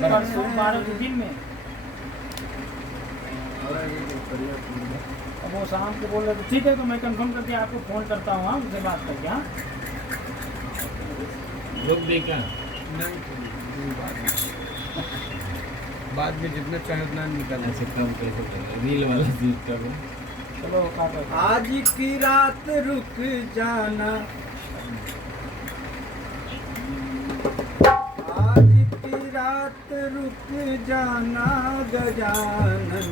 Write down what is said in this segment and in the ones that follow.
परसों 12 के दिन में। अब वो शाम को बोल रहे थे ठीक है, तो मैं कंफर्म करके आपको फ़ोन करता हूँ, हाँ उनसे बात करके। हाँ लोग देखा बाद में जितना चाहे उतना निकल ऐसे कम कैसे करें, रील वाला सिस्टम है। चलो काटो। आज की रात रुक जाना, आज की रात रुक जाना गजानन,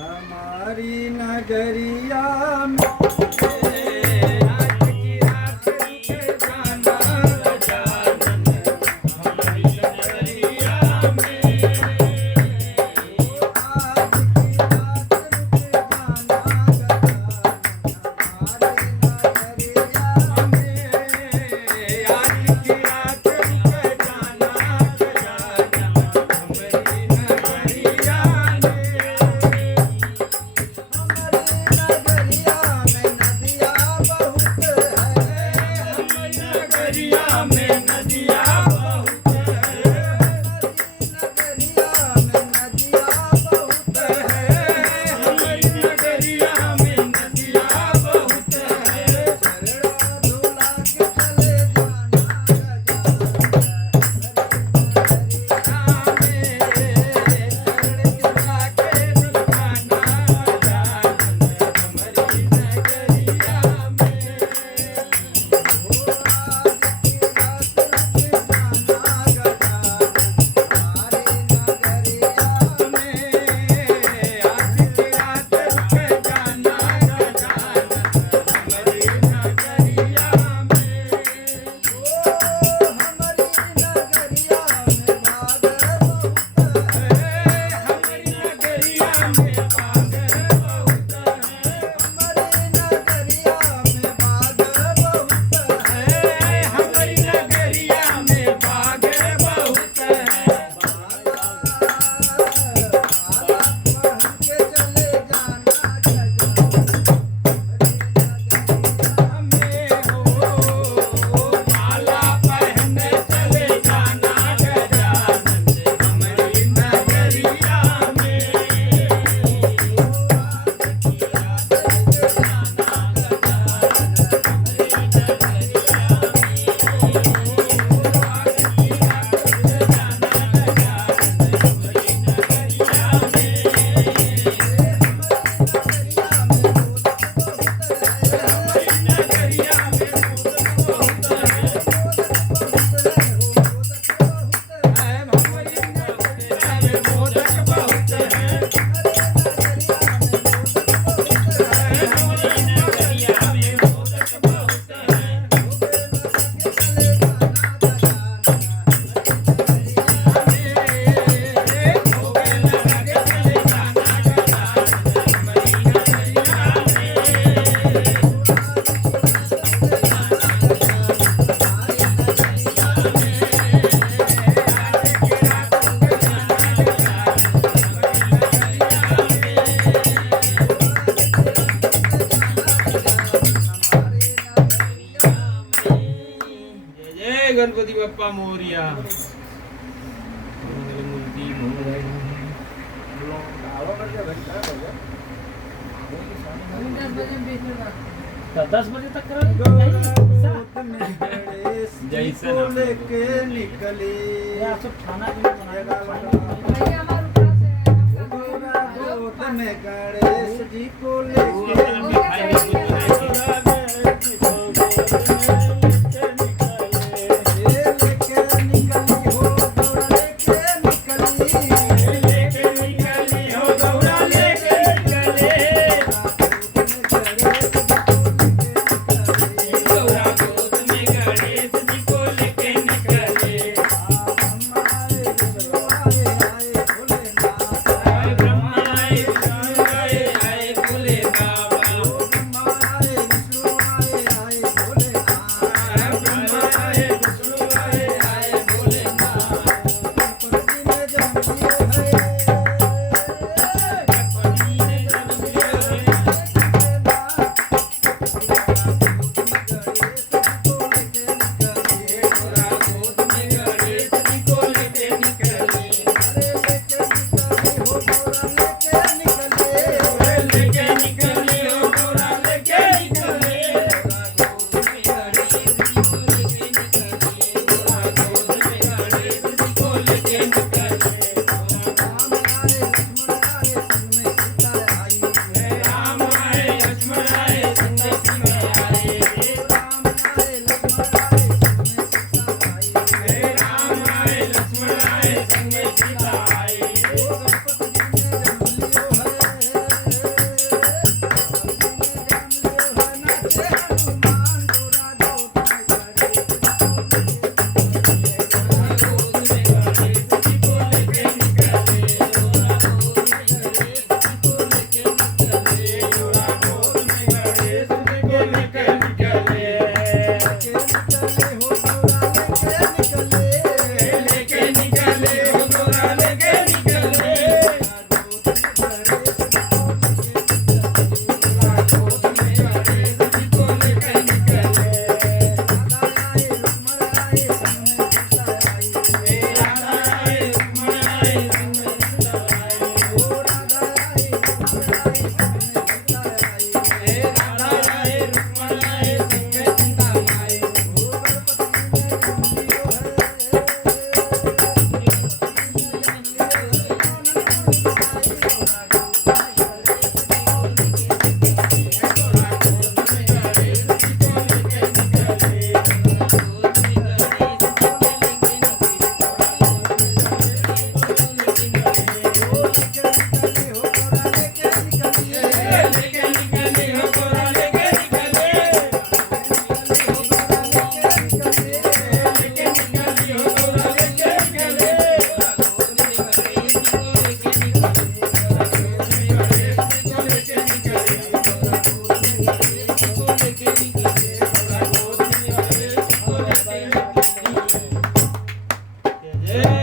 हमारी नगरिया में। गणपति बप्पा मोरिया। मंगलमूर्ति मंगल। 10 बजे तक जैसा लेके निकले आप सब खाना पीना में गणेश जी को लेके भोले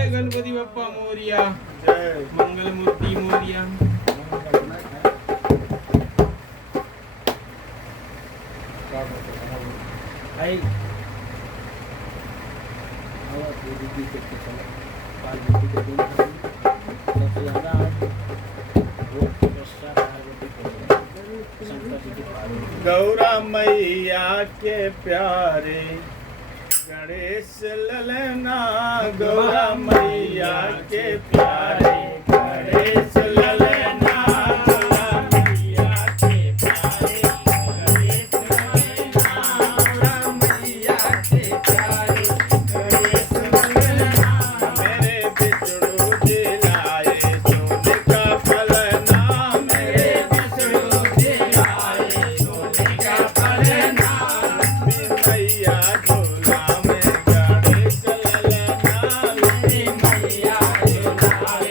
जय गणपति बप्पा मोरिया जय मंगल मूर्ति मोरिया आई और दीदी के चलो पार्वती के दिन सबसे ज़्यादा वोट के पश्चात पार्वती को शंकर जी की पार्वती गौरा मैया के प्यारे गणेश ललना गौरा मैया के प्यारे गणेश ललना गौरा मैया के प्यारे गणेश ललना गौरा मैया के प्यारे गणेश ललना मेरे बिछड़ू दिलाए सोने का फलना मेरे बिछड़ू दिलाए सोने का फलना मैया झूला में गणेश ललना मैया झूला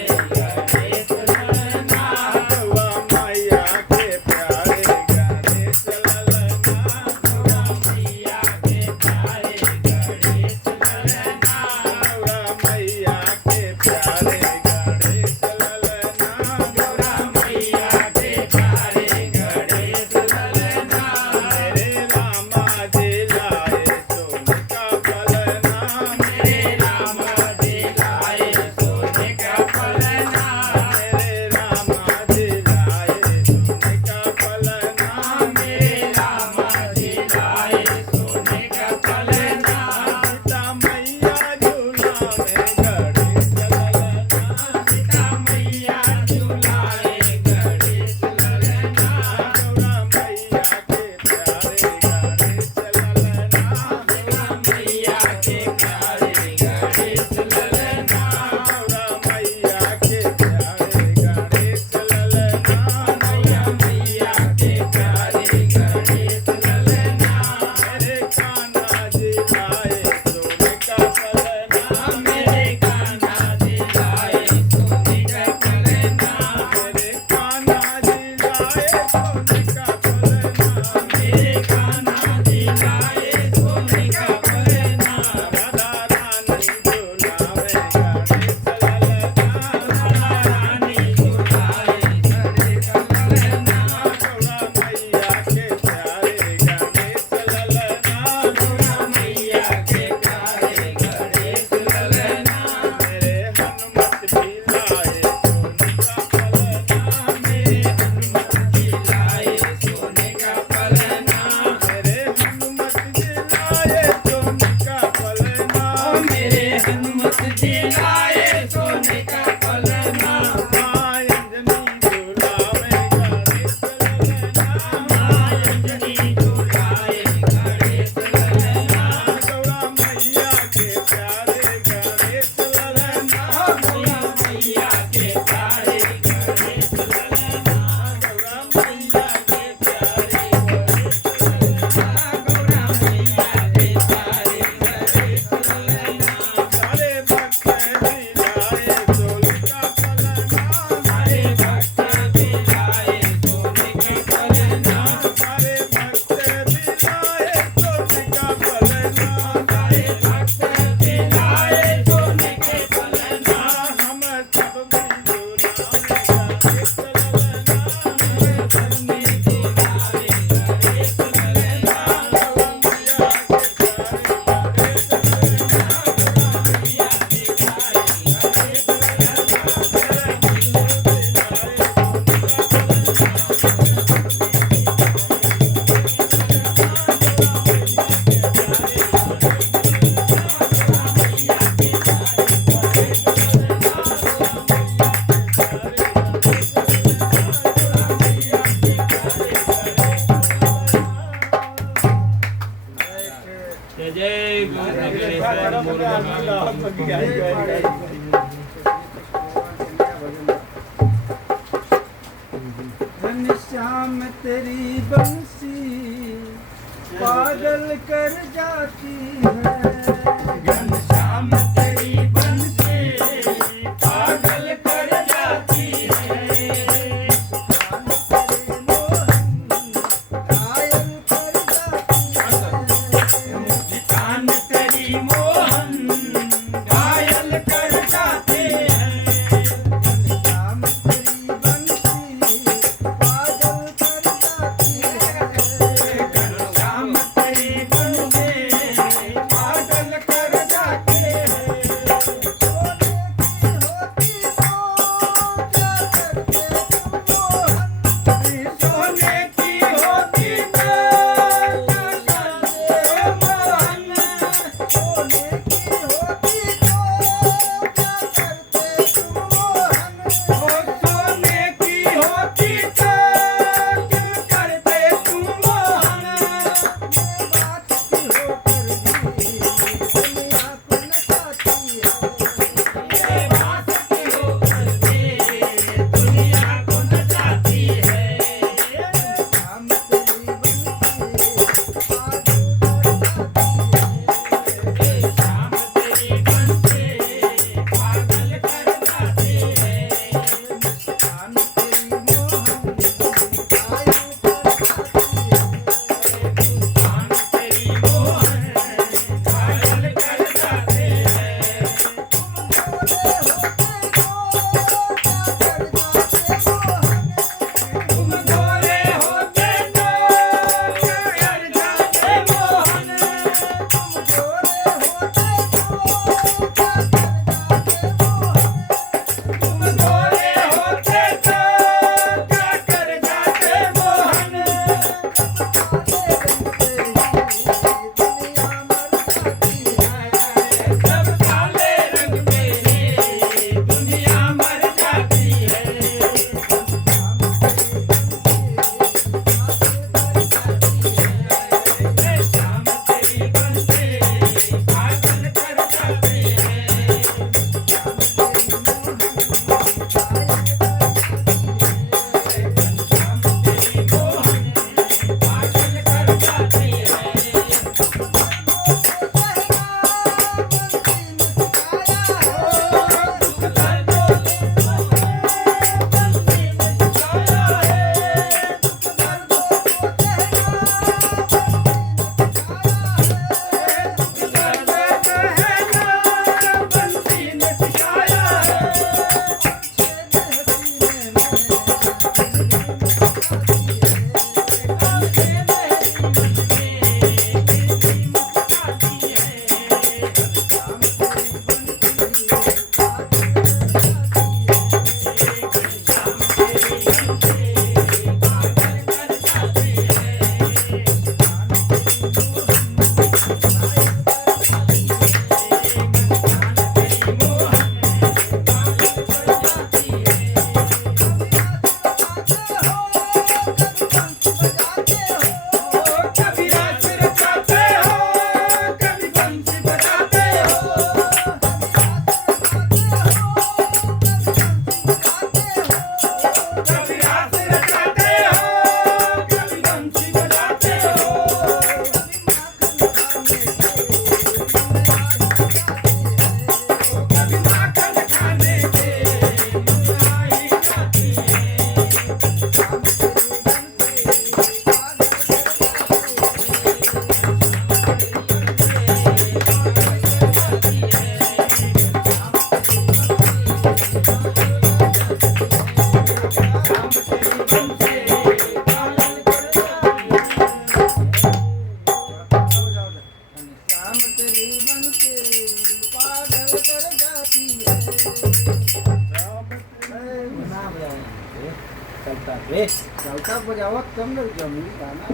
चलता रे चलता बजावा कम न जमी गाना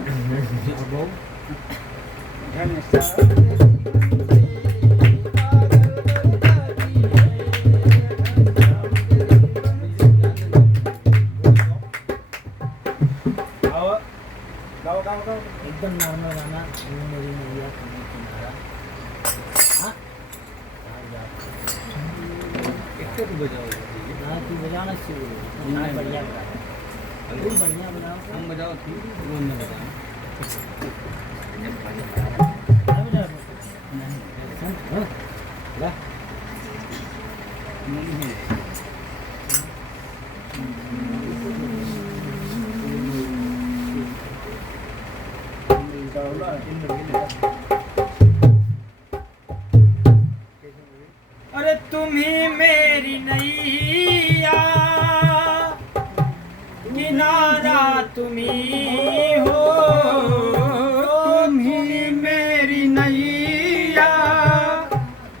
बहु गाओ एकदम नॉर्मल गाना मेरी मैया तुम्हें किनारा हाँ कितने को बजाओ हाँ तू बजाना शुरू हाँ बढ़िया बजा तू बढ़िया बजाओ हम बजाओ तू वो न बजाओ नहीं है अरे तुम्ही मेरी नैया किनारा तुम्ही हो तुम्ही मेरी नैया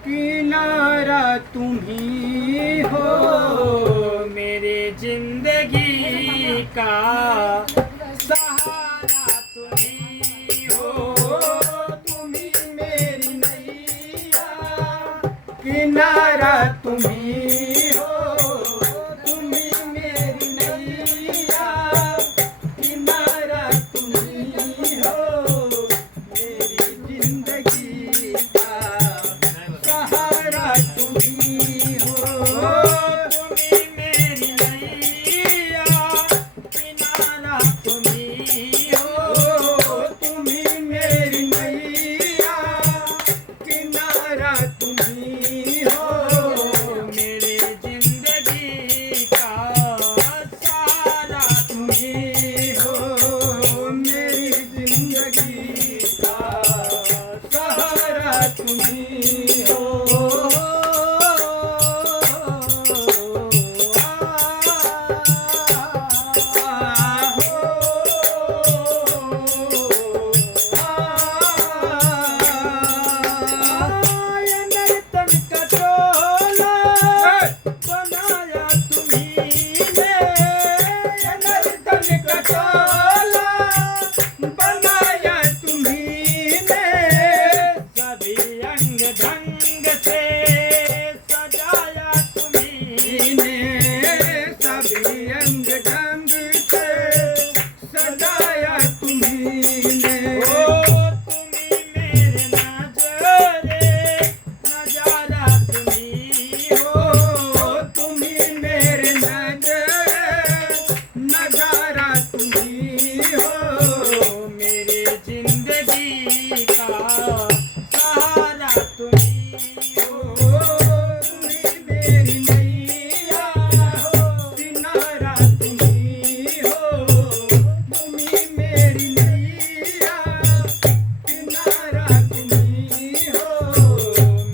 किनारा तुम्ही हो मेरे जिंदगी का सहारा तुम्ही हो तुम्ही मेरी नैया किनारा तुम्ही हो तुम्ही मेरी नैया किनारा तुम्ही हो मेरी जिंदगी का सहारा तुम्ही हो तुम्ही मेरी नैया किनारा तुम्ही हो तुम्ही मेरी नैया किनारा तुम्ही हो मेरे जिंदगी का सहारा तुम्ही हो मेरी जिंदगी का सहारा तुम्ही हो नर्तन का टोला बनाया तुम्ही ने नर्तन का टोला बनाया तुम्ही ने सभी अंग ढंग से सजाया तुम्ही ने सभी अंग ढंग से सजाया तुम्ही ने तुम्ही मेरे नजरे नजारा तुम्ही हो तुम्ही मेरे नजर नजारा तुम्ही हो मेरे जिंदगी का सहारा तुम्ही हो तुम्ही मेरी नैया किनारा तुम्ही हो तुम्ही मेरी नैया किनारा तुम्ही हो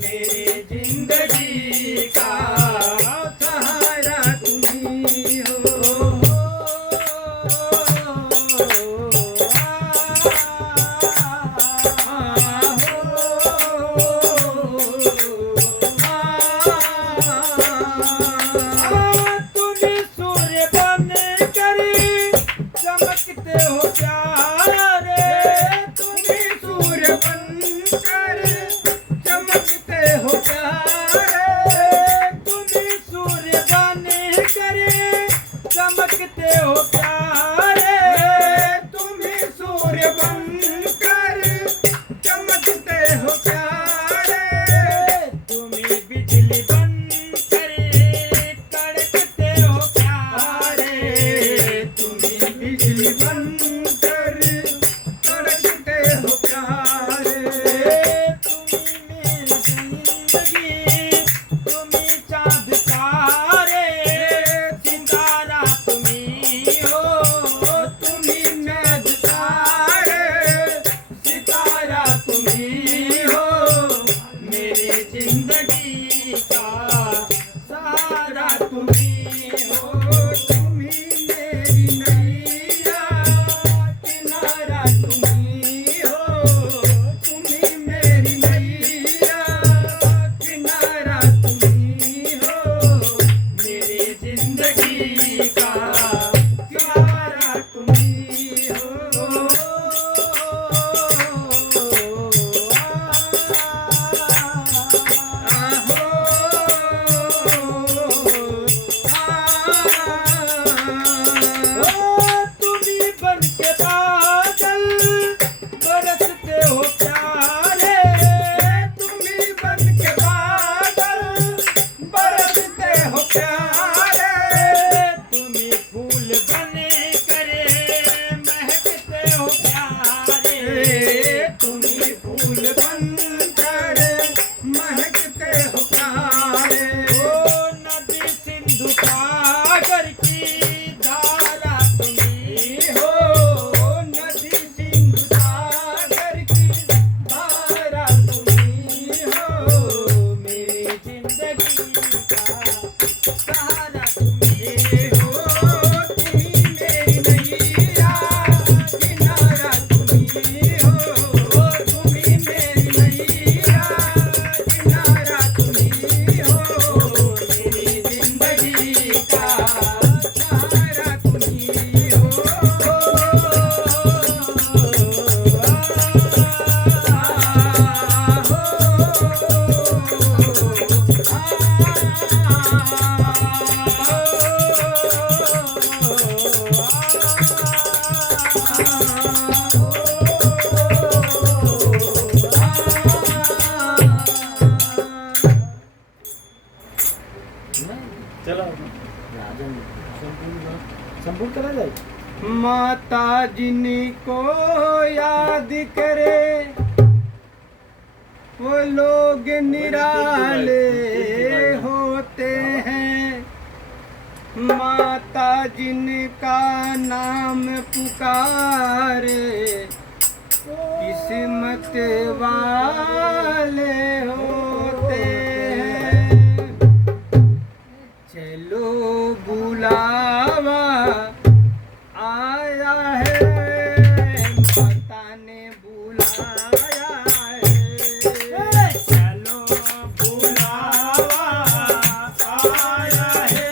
मेरी जिंदगी का सहारा तुम्ही हो तुम्ही सूर्य बन कर चमकते हो प्यारे तुम्ही सूर्य बनकर चमकते हो प्यारे तुम्ही सूर्य बन कर चमकते हो प्यारे तुम्ही सूर्य बनकर चमकते हो प्यारे तुम्ही बिजली बन कर कड़कते हो प्यारे तुम्ही बिजली बनकर कड़कते हो प्यारे तुम्ही मेरी जिंदगी तुम्ही चांद तारे सितारा तुम्ही हो तुम्ही मैद तारे सितारा तुम्ही हो मेरी जिंदगी का सहारा तुम्ही हो तुम्ही मेरी नैया किनारा तुम्ही हो तुम्ही मेरी नैया किनारा तुम्ही हो मेरी जिंदगी का सहारा तुम्ही हो, तुम्ही मेरी नैया, किनारा तुम्ही हो, तुम्ही मेरी नैया, किनारा तुम्ही हो, मेरी जिंदगी का सहारा तुम्ही हो। चला राजन संपूर्ण करा जाए। माता जिनको याद करे वो लोग निराले होते हैं। माता जिनका नाम पुकारे किस्मत वाले होते हैं। चलो बुलावा आया है, माता ने बुलाया है। चलो बुलावा आया है,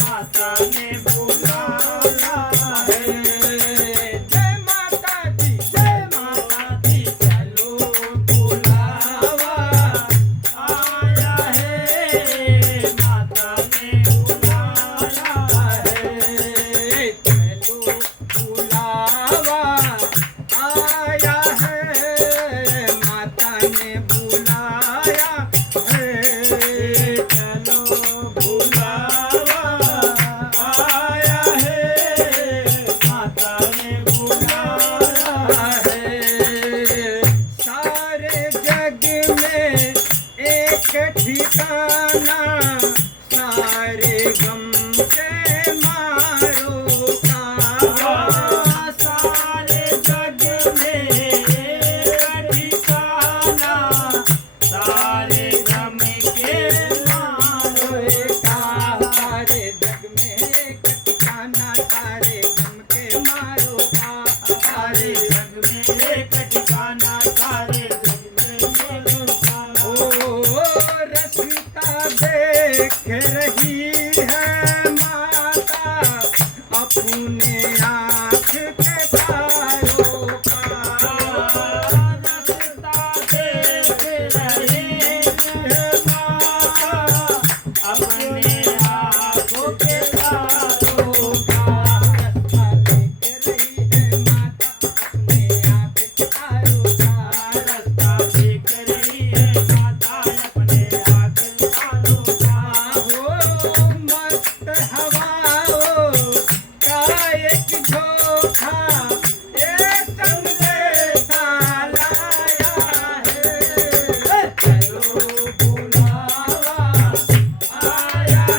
माता ने बुलाया है। जय माता दी, जय माता दी, चलो बुलावा आया है, माता ने बुलाया है। चलो बुलावा आया है, माता ने बुलाया है। चलो बुलावा आया है, माता ने बुलाया है। सारे जग में एक ठिकाना, सारे गम के मारो का। सारे जग में एक ठिकाना, सारे गम के मारो का। सारे जग में एक ठिकाना, सारे गम के मारो का। सारे जग में एक ठिकाना, सारे गम के मारो का। ओ रस्मिता देख रही है माता अपने आँख के तारों का। रस्मिता देख रही है माता अपने आँखों के तारों का। रास्ता देख रही है माता अपने आँख के तारों का। रास्ता देख रही है माता अपने आँख के तारों का। हो मस्त हवाओं का एक झोंका ये संदेशा लाया है। चलो बुलावा आया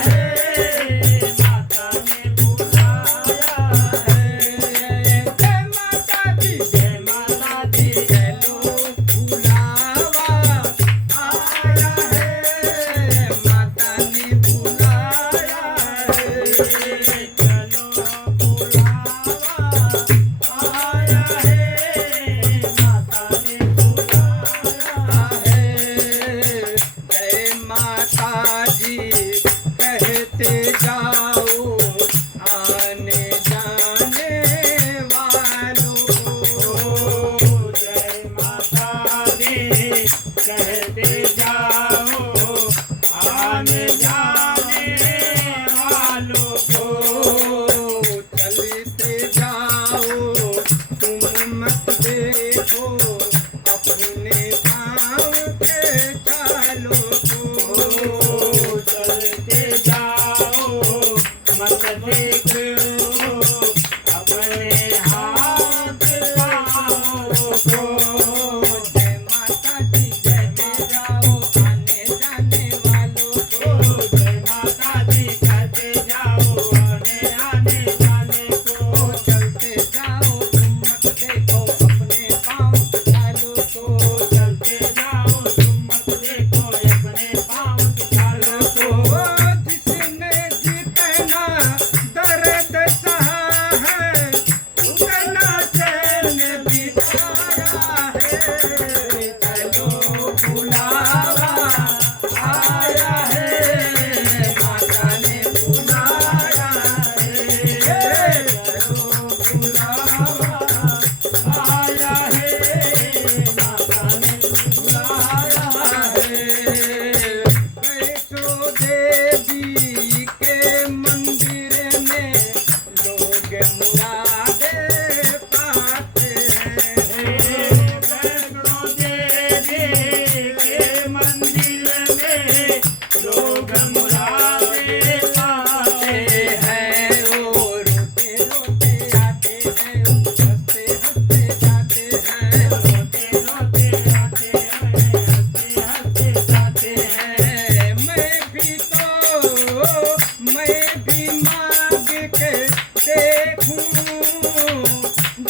मैं भी मांग के देखूं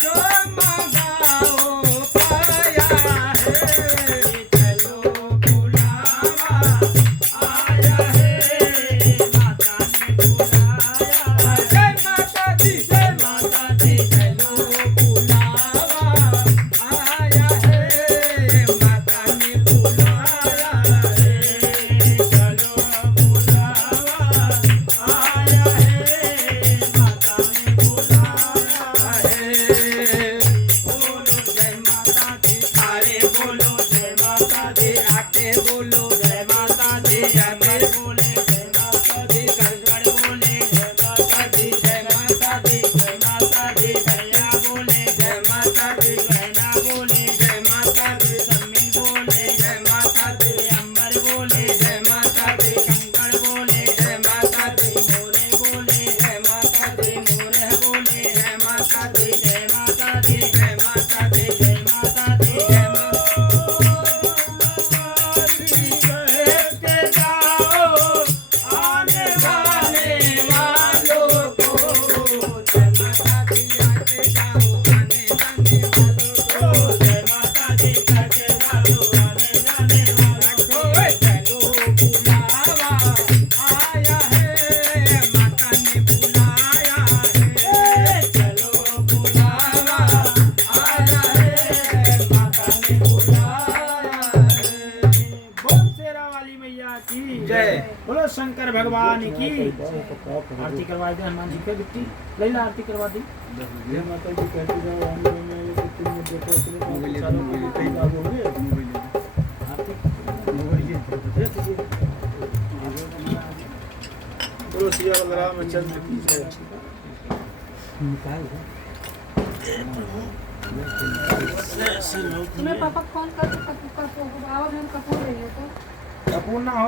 जो मांगाओ पाया है। चलो बुलावा आया है, माता ने बुलाया। जय माता दी, जय माता दी। चलो बुलावा आया है, माता ने बुलाया है। चलो बुलावा आया है, माता ने बुलाया है। बोलो जय माता दी, सारे बोलो जय माता दी, आके बोलो जय माता दी, आके बोले जय माता दी, गड़गड़ बोले जय माता दी, जय माता दी, जय माता दी, गैया बोले जय माता दी, गैना बोले जय माता दी, सम्मिल बोले जय माता दी, अंबर बोले जय माता दी, कंकड़ बोले जय माता दी, मोरे बोले जय माता दी, मोरे बोले जय माता दी, जय माता दी, जय माता दी, जय माता दी, जय कहते जाओ आने वाले वालों को, जय माता दी आते जाओ आने जाने वालों को, जय माता दी कहते जाओ आने जाने वालों को। चलो बुलावा आया है, माता ने बुलाया है। चलो बुलावा आया है, माता ने बुलाया है। बोल शेरा वाली मैया की जय। बोलो शंकर भगवान की। आरती करवा दे हनुमान जी के बिट्टी लैला, आरती करवा दी। जय माता दी कहती जाओ आने में आए तो तुम देखो अपने मोबाइल सालों के लिए कई बार होंगे। आरती दे दीजिए। बोलो सिया रामचंद्र की जय। तुम्हें पापा फोन करके आवाज में कपूर रही हो तो कपूर ना हो